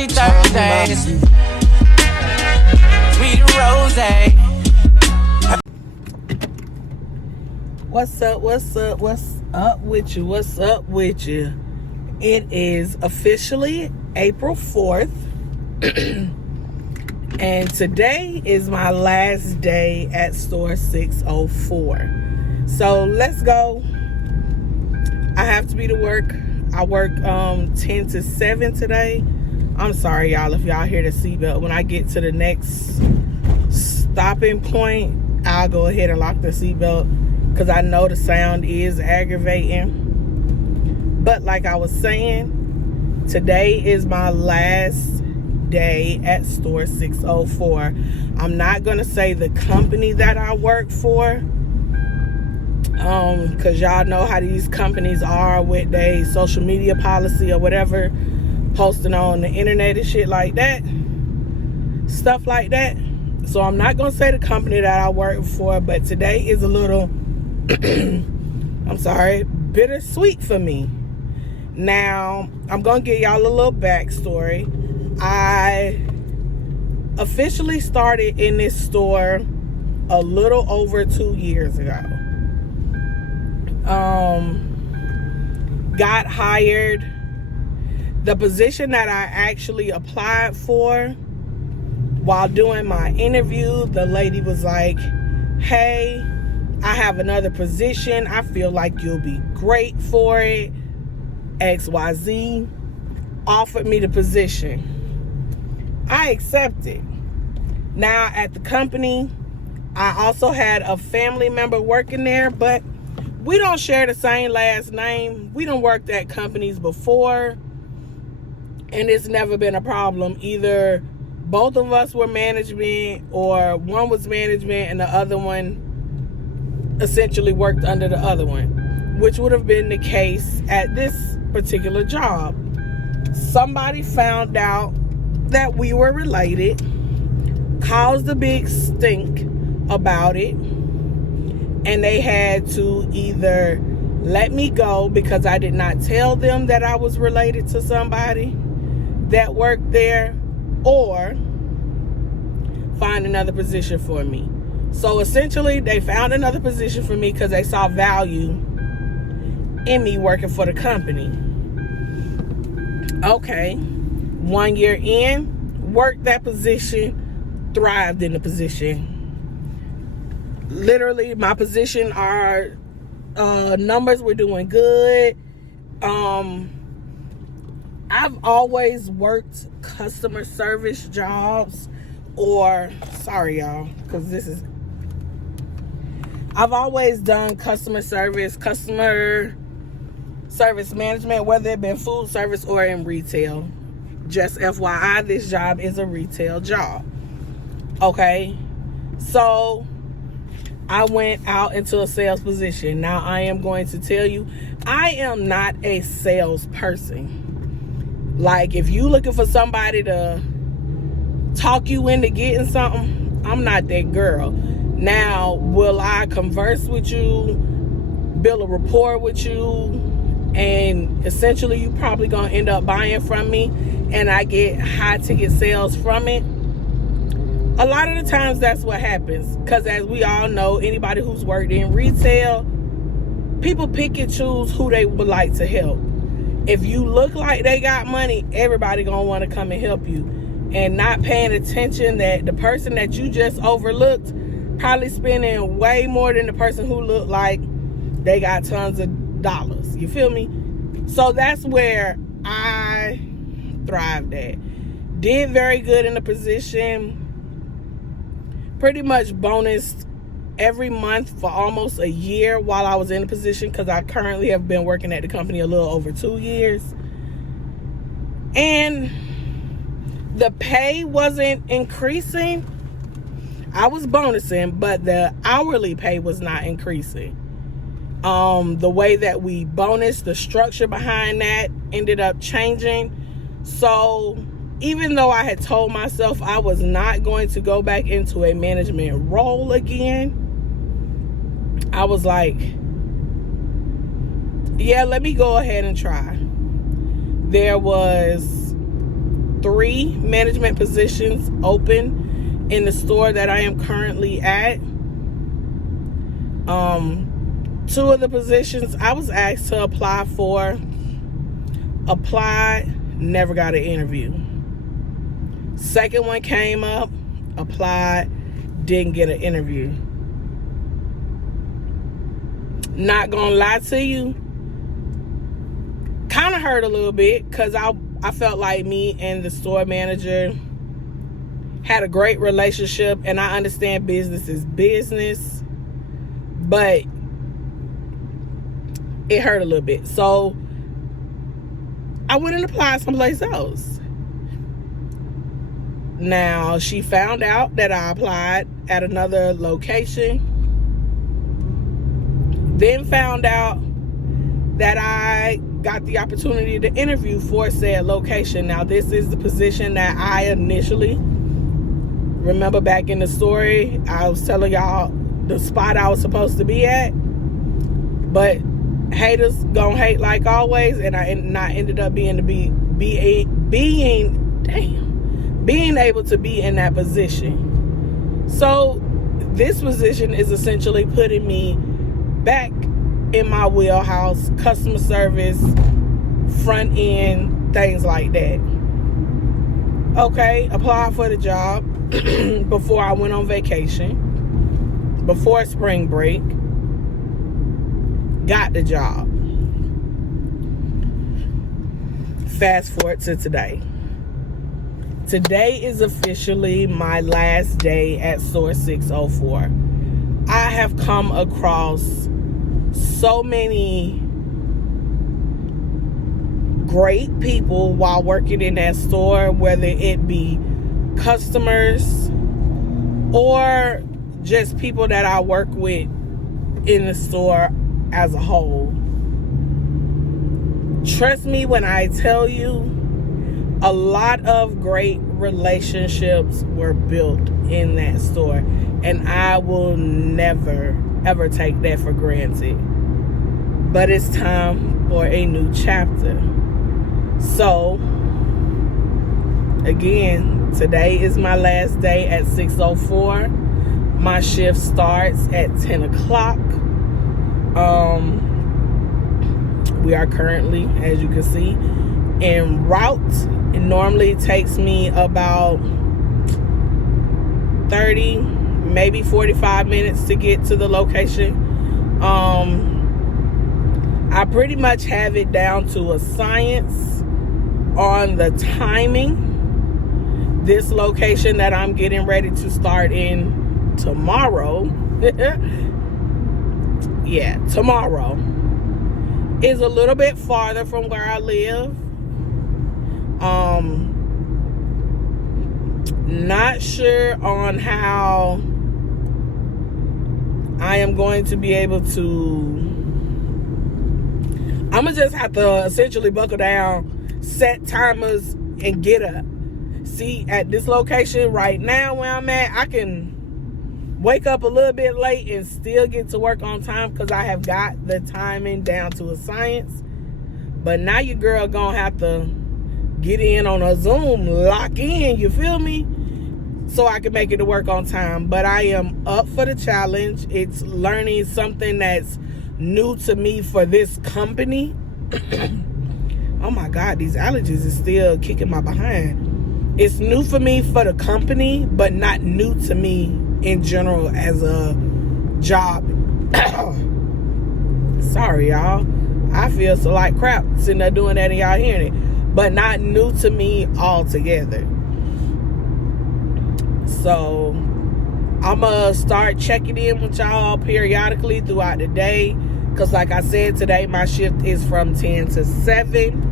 Thirsty Thursdays. Sweet rosé. What's up with you? What's up with you? It is officially April 4th. And today is my last day at store 604. So let's go. I have to be to work. I work 10 to 7 today. I'm sorry, y'all, if y'all hear the seatbelt. When I get to the next stopping point, I'll go ahead and lock the seatbelt because I know the sound is aggravating. But like I was saying, today is my last day at store 604. I'm not gonna say the company that I work for, because y'all know how these companies are with their social media policy or whatever, posting on the internet and shit like that, stuff like that. So I'm not gonna say the company that I work for, but today is a little I'm sorry, bittersweet for me. Now I'm gonna give y'all a little backstory. I officially started in this store a little over 2 years ago. Got hired. The position that I actually applied for, while doing my interview, the lady was like, hey, I have another position. I feel like you'll be great for it. XYZ. Offered me the position. I accepted. Now at the company, I also had a family member working there, but we don't share the same last name. We done worked at companies before, and it's never been a problem. Either both of us were management, or one was management and the other one essentially worked under the other one, which would have been the case at this particular job. Somebody found out that we were related, caused a big stink about it, and they had to either let me go because I did not tell them that I was related to somebody that worked there, or find another position for me. So essentially, they found another position for me because they saw value in me working for the company. Okay, 1 year in, worked that position, thrived in the position. Literally, my position, our numbers were doing good. I've always worked customer service jobs, or sorry y'all, because I've always done customer service management, whether it been food service or in retail. Just FYI, this job is a retail job. Okay, so I went out into a sales position. Now I am going to tell you, I am not a salesperson. Like, if you looking for somebody to talk you into getting something, I'm not that girl. Now, will I converse with you, build a rapport with you, and essentially you probably gonna end up buying from me, and I get high ticket sales from it? A lot of the times that's what happens, because as we all know, anybody who's worked in retail, people pick and choose who they would like to help. If you look like they got money, everybody gonna want to come and help you, and not paying attention that the person that you just overlooked probably spending way more than the person who looked like they got tons of dollars. You feel me? So that's where I thrived at. Did very good in the position. Pretty much bonused every month for almost a year while I was in the position, because I currently have been working at the company a little over 2 years. And the pay wasn't increasing. I was bonusing, but the hourly pay was not increasing. The way that we bonus, the structure behind that ended up changing. So even though I had told myself I was not going to go back into a management role again, I was like, yeah, let me go ahead and try. There was 3 management positions open in the store that I am currently at. 2 of the positions I was asked to apply for, applied, never got an interview. Second one came up, applied, didn't get an interview. Not gonna lie to you, kind of hurt a little bit, because I felt like me and the store manager had a great relationship, and I understand business is business, but it hurt a little bit. So I went and applied someplace else. Now, she found out that I applied at another location, then found out that I got the opportunity to interview for said location. Now, this is the position that I initially, remember back in the story, I was telling y'all the spot I was supposed to be at, but haters gonna hate like always, and I ended up being able to be in that position. So this position is essentially putting me back in my wheelhouse, customer service, front end, things like that. Okay, applied for the job before I went on vacation, before spring break, got the job. Fast forward to today. Today is officially my last day at Store 604. I have come across so many great people while working in that store, whether it be customers or just people that I work with in the store as a whole. Trust me when I tell you, a lot of great relationships were built in that store, and I will never ever take that for granted. But it's time for a new chapter. So again, today is my last day at 604. My shift starts at 10 o'clock. We are currently, as you can see, en route. It normally takes me about 30, maybe 45 minutes to get to the location. I pretty much have it down to a science on the timing. This location that I'm getting ready to start in tomorrow, tomorrow, is a little bit farther from where I live. Not sure on how I am going to be able to. I'm gonna just have to essentially buckle down, set timers, and get up. See, at this location right now where I'm at, I can wake up a little bit late and still get to work on time because I have got the timing down to a science. But now your girl gonna have to get in on a Zoom, lock in, you feel me? So I can make it to work on time. But I am up for the challenge. It's learning something that's new to me for this company. Oh my God, these allergies is still kicking my behind. It's new for me for the company, but not new to me in general as a job. Sorry, y'all. I feel so like crap sitting there doing that and y'all hearing it. But not new to me altogether. So I'm going to start checking in with y'all periodically throughout the day. Because like I said, today my shift is from 10 to 7.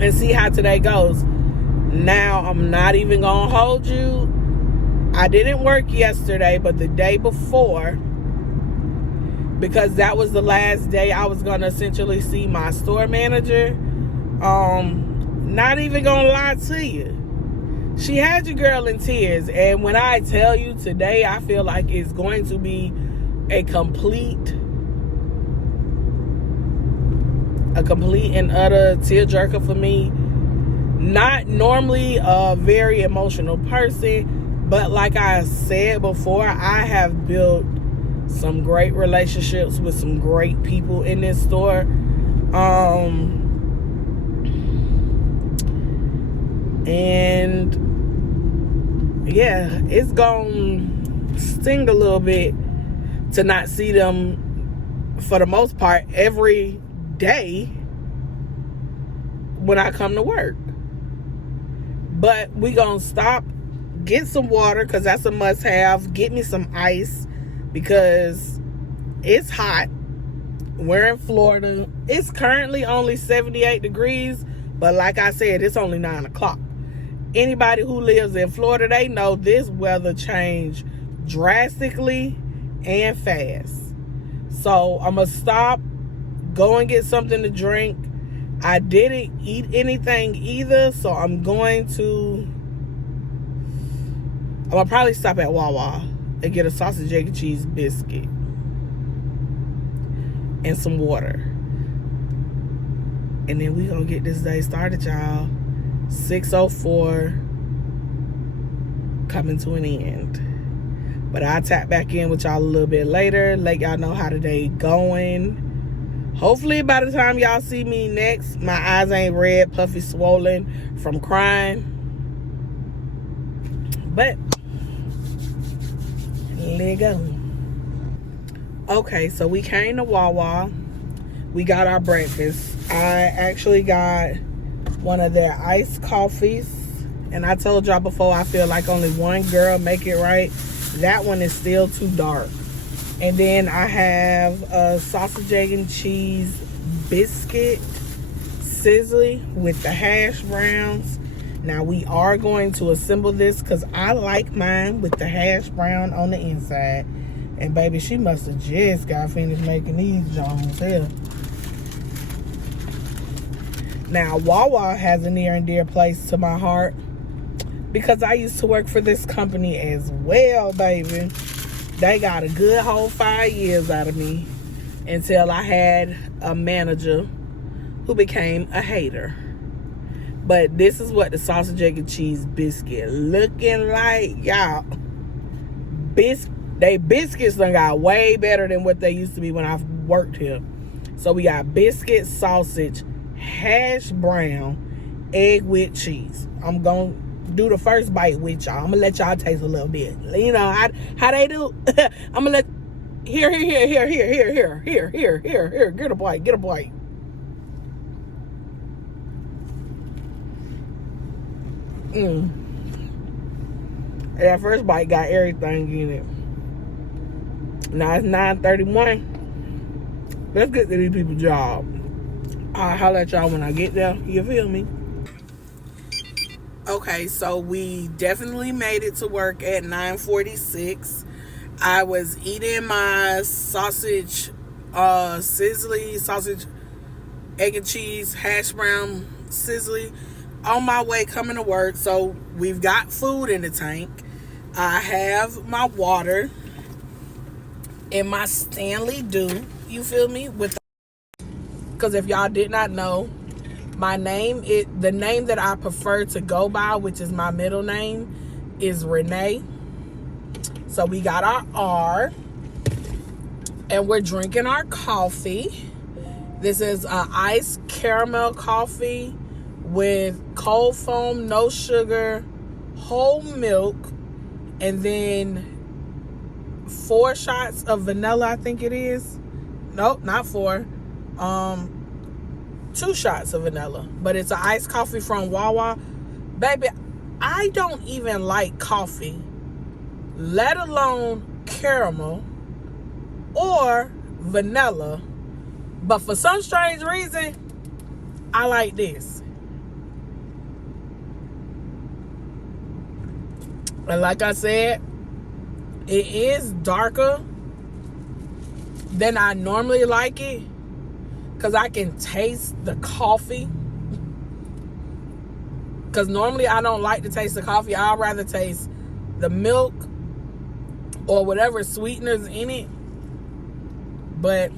And see how today goes. Now, I'm not even going to hold you. I didn't work yesterday, but the day before, because that was the last day I was going to essentially see my store manager. Not even going to lie to you. She had your girl in tears. And when I tell you today, I feel like it's going to be a complete a complete and utter tearjerker for me. Not normally a very emotional person, but like I said before, I have built some great relationships with some great people in this store. And yeah, it's gonna sting a little bit to not see them for the most part every day when I come to work. But we gonna stop, get some water, because that's a must have. Get me some ice because it's hot. We're in Florida. It's currently only 78 degrees, but like I said, it's only 9 o'clock. Anybody who lives in Florida, they know this weather changed drastically and fast. So I'm gonna stop, go and get something to drink. I didn't eat anything either, so I'm gonna probably stop at Wawa and get a sausage, egg, and cheese biscuit and some water. And then we gonna get this day started, y'all. 6:04 coming to an end. But I'll tap back in with y'all a little bit later, let y'all know how the day going. Hopefully by the time y'all see me next, my eyes ain't red, puffy, swollen from crying. But let go. Okay, so we came to Wawa. We got our breakfast. I actually got one of their iced coffees. And I told y'all before, I feel like only one girl make it right. That one is still too dark. And then I have a sausage, egg, and cheese biscuit sizzly with the hash browns. Now we are going to assemble this because I like mine with the hash brown on the inside. And baby, she must have just got finished making these Jones here. Now Wawa has a near and dear place to my heart because I used to work for this company as well, baby. They got a good whole 5 years out of me until I had a manager who became a hater. But this is what the sausage, egg, and cheese biscuit looking like, y'all. They biscuits done got way better than what they used to be when I worked here. So we got biscuit, sausage, hash brown, egg with cheese. I'm going to do the first bite with y'all. I'm going to let y'all taste a little bit. You know how they do. I'm going to let... Here. Get a bite. That first bite got everything in it. Now it's 9:31. Let's get to these people's job. I'll holler at y'all when I get there. You feel me? Okay, so we definitely made it to work at 9:46. I was eating my sausage, sizzly, sausage, egg and cheese, hash brown sizzly on my way coming to work. So we've got food in the tank. I have my water in my Stanley Dew. You feel me? Because if y'all did not know, my name is the name that I prefer to go by, which is my middle name, is Renee. So we got our R, and we're drinking our coffee. This is an iced caramel coffee with cold foam, no sugar, whole milk, and then 4 shots of vanilla, I think it is. Nope, not 4. 2 shots of vanilla. But it's an iced coffee from Wawa. Baby, I don't even like coffee, let alone caramel or vanilla. But for some strange reason, I like this. And like I said, it is darker than I normally like it because I can taste the coffee. Because normally I don't like to taste the coffee. I'd rather taste the milk or whatever sweeteners in it. But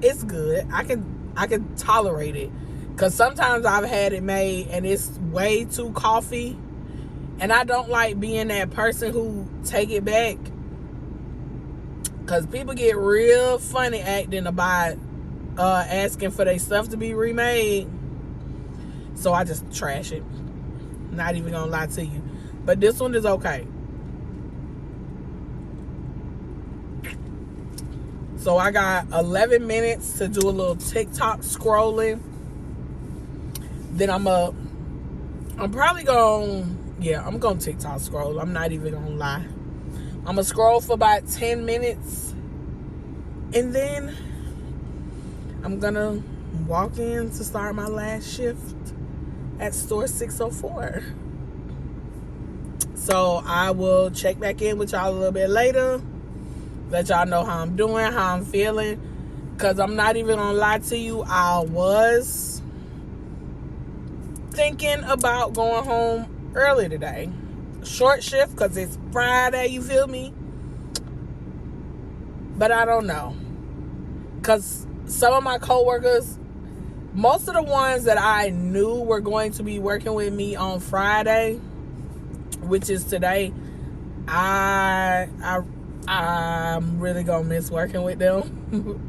it's good. I can tolerate it. Because sometimes I've had it made and it's way too coffee. And I don't like being that person who take it back. Because people get real funny acting about asking for their stuff to be remade. So I just trash it. Not even gonna lie to you. But this one is okay. So I got 11 minutes to do a little TikTok scrolling. Then I'm probably gonna, I'm gonna TikTok scroll. I'm not even gonna lie. I'm gonna scroll for about 10 minutes. And then I'm gonna walk in to start my last shift at store 604. So I will check back in with y'all a little bit later. Let y'all know how I'm doing, how I'm feeling. Because I'm not even gonna lie to you, I was thinking about going home early today. Short shift because it's Friday, you feel me? But I don't know. Because some of my coworkers, most of the ones that I knew were going to be working with me on Friday, which is today, I'm really gonna miss working with them.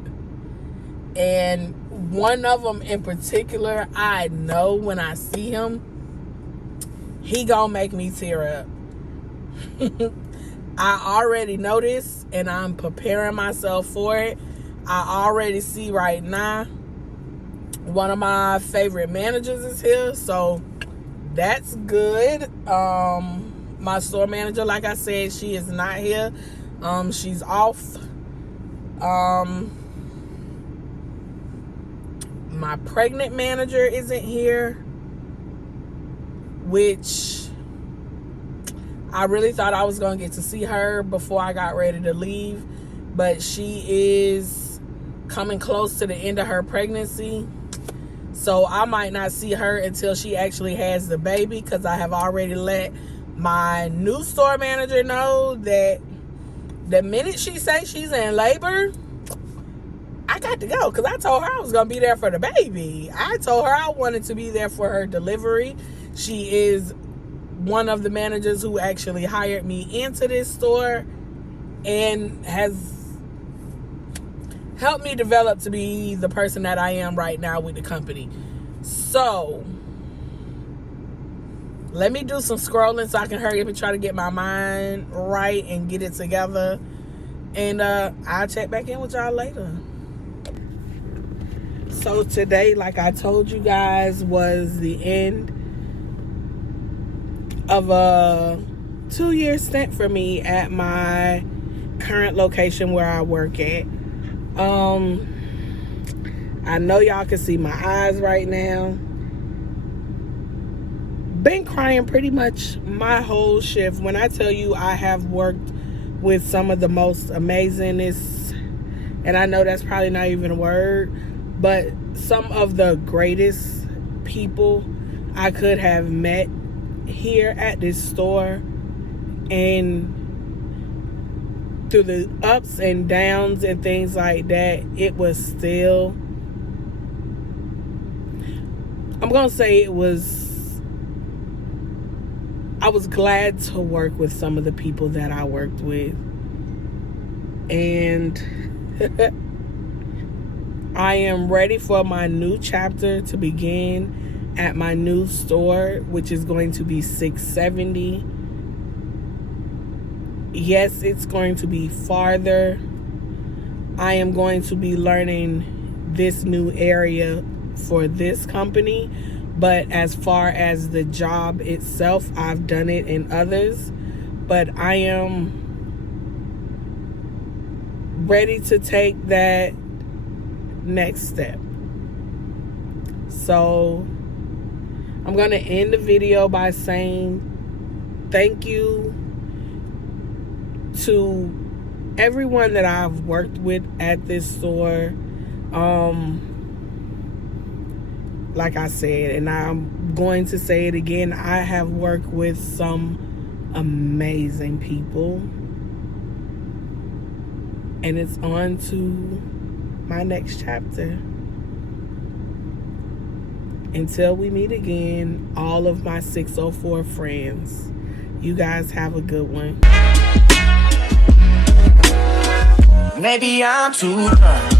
And one of them in particular, I know when I see him, he gonna make me tear up. I already know this, and I'm preparing myself for it. I already see right now one of my favorite managers is here, so that's good. My store manager, like I said, she is not here. She's off. My pregnant manager isn't here, which I really thought I was going to get to see her before I got ready to leave, but she is coming close to the end of her pregnancy, so I might not see her until she actually has the baby, because I have already let my new store manager know that the minute she says she's in labor, I got to go, because I told her I was going to be there for the baby. I told her I wanted to be there for her delivery. She is one of the managers who actually hired me into this store and has helped me develop to be the person that I am right now with the company. So let me do some scrolling so I can hurry up and try to get my mind right and get it together. And I'll check back in with y'all later. So today, like I told you guys, was the end of a 2-year stint for me at my current location where I work at. I know y'all can see my eyes right now. Been crying pretty much my whole shift. When I tell you I have worked with some of the most amazingest, and I know that's probably not even a word, but some of the greatest people I could have met here at this store. And through the ups and downs and things like that, it was still, I'm gonna say I was glad to work with some of the people that I worked with. And I am ready for my new chapter to begin at my new store, which is going to be 670. Yes, it's going to be farther. I am going to be learning this new area for this company. But as far as the job itself, I've done it in others. But I am ready to take that next step. So I'm going to end the video by saying thank you to everyone that I've worked with at this store. Like I said, and I'm going to say it again, I have worked with some amazing people. And it's on to my next chapter. Until we meet again, all of my 604 friends, you guys have a good one. Maybe I'm too drunk.